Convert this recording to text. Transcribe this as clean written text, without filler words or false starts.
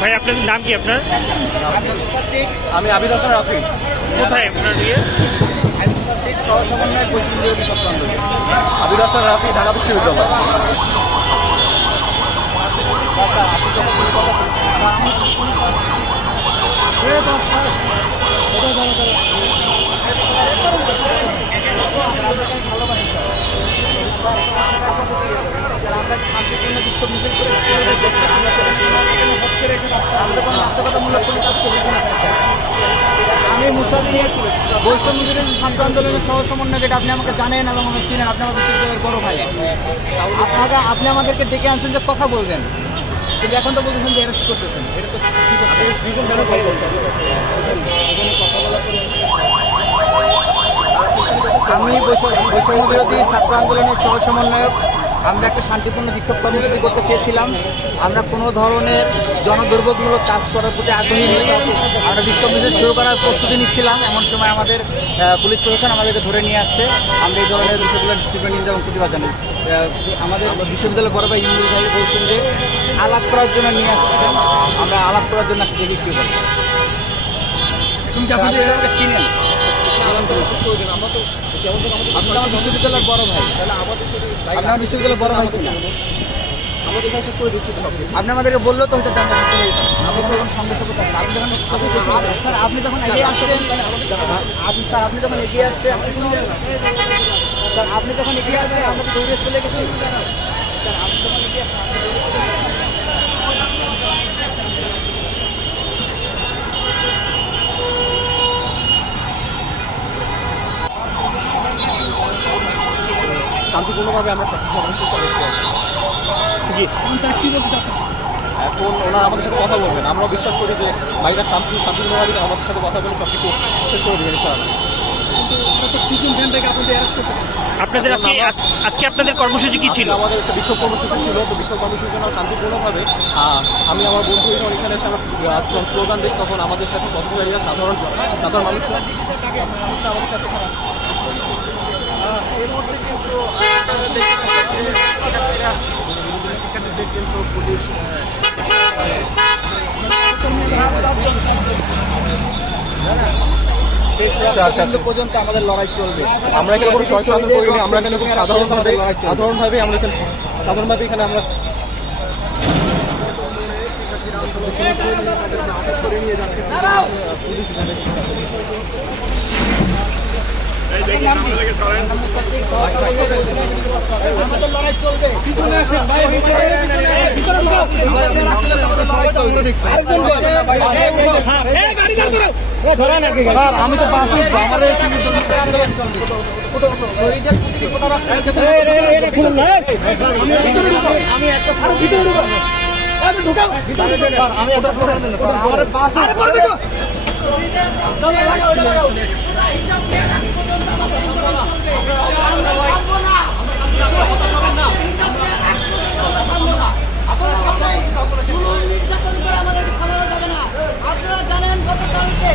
ভাই আপনার নাম কি? আপনার? আমি আবিদ হাসান রাফি। কোথায় আপনার সহ সমন্বয় বৈষম্য বিরোধী ছাত্র আন্দোলন। আবিদ হাসান রাফি, ঢাকা বিশ্ববিদ্যালয়। আমি মুসাদ্দিক, বৈষম্য বিরোধী ছাত্র আন্দোলনের সহ সমন্বয়ক। এটা আপনি আমাকে জানেন এবং আমাকে চিনেন, আপনি আমার বিশ্ববিদ্যালয়ের বড় ভাই। আপনি আমাদেরকে ডেকে আনছেন যে কথা বলবেন, কিন্তু এখন তো বলতেছেন যে অ্যারেস্ট করতেছেন। এটা তো আমি বৈষম্য বিরোধী ছাত্র আন্দোলনের সহ সমন্বয়ক। আমরা একটা শান্তিপূর্ণ বিক্ষোভ কর্মসূচি করতে চেয়েছিলাম। আমরা কোনো ধরনের জনদুর্ভোগমূলক কাজ করার প্রতি আগ্রহী নই। আমরা বিক্ষোভ মিছিল শুরু করার প্রস্তুতি নিচ্ছিলাম, এমন সময় আমাদের পুলিশ প্রশাসন আমাদেরকে ধরে নিয়ে আসছে। আমরা এই ধরনের বিষয়গুলোর তীব্র নিন্দা এবং প্রতিবাদ জানাই। আমাদের বিশ্ববিদ্যালয়ের বড় ভাই ইমরুল ভাই বলছেন যে আলাপ করার জন্য নিয়ে আসছেন, আমরা আলাপ করার জন্য দেখি কি করবো। আপনারা চিনেন, আপনি আমার বিশ্ববিদ্যালয়ের বড় ভাই, আপনার বিশ্ববিদ্যালয়ের বড় ভাই কিনা আপনি আমাদেরকে বললেও তো হয়তো স্যার আপনি যখন এগিয়ে আসছেন, স্যার আপনি যখন এগিয়ে আসছেন, স্যার আপনি যখন এগিয়ে আসছেন আমরা তো দৌড়ে চলে গেছি। স্যার আপনি যখন এগিয়ে শান্তিপূর্ণভাবে আমরা সব জি তারা কী বলতে চাচ্ছেন? এখন ওনারা আমাদের সাথে কথা বলবেন। আমরাও বিশ্বাস করি যে বাইরে শান্তিপূর্ণভাবে আমাদের সাথে কথা বলে সব কিছু শেষ করে দেবেন ইনশাআল্লাহ। আপনাদের আজকে আপনাদের কর্মসূচি কি ছিল? আমাদের একটা বিক্ষোভ কর্মসূচি ছিল। তো বিক্ষোভ কর্মসূচি জন্য শান্তিপূর্ণভাবে আমি আমার বন্ধু এখানে এসে আমরা স্লোগান দিই, তখন আমাদের সাথে পথচারীরা সাধারণ মানুষরা আমাদের সাথে পুলিশ পর্যন্ত আমাদের লড়াই চলবে। আমরা এখানে কোনো করিনি, আমরা এখানে খুব সাধারণভাবে এখানে আমরা আমাদের লড়াই চলবে। আমি তো আন্দোলন চলবে। শহীদের প্রতিটি ফোটা রক্ত আপনারা জানেন গতকালকে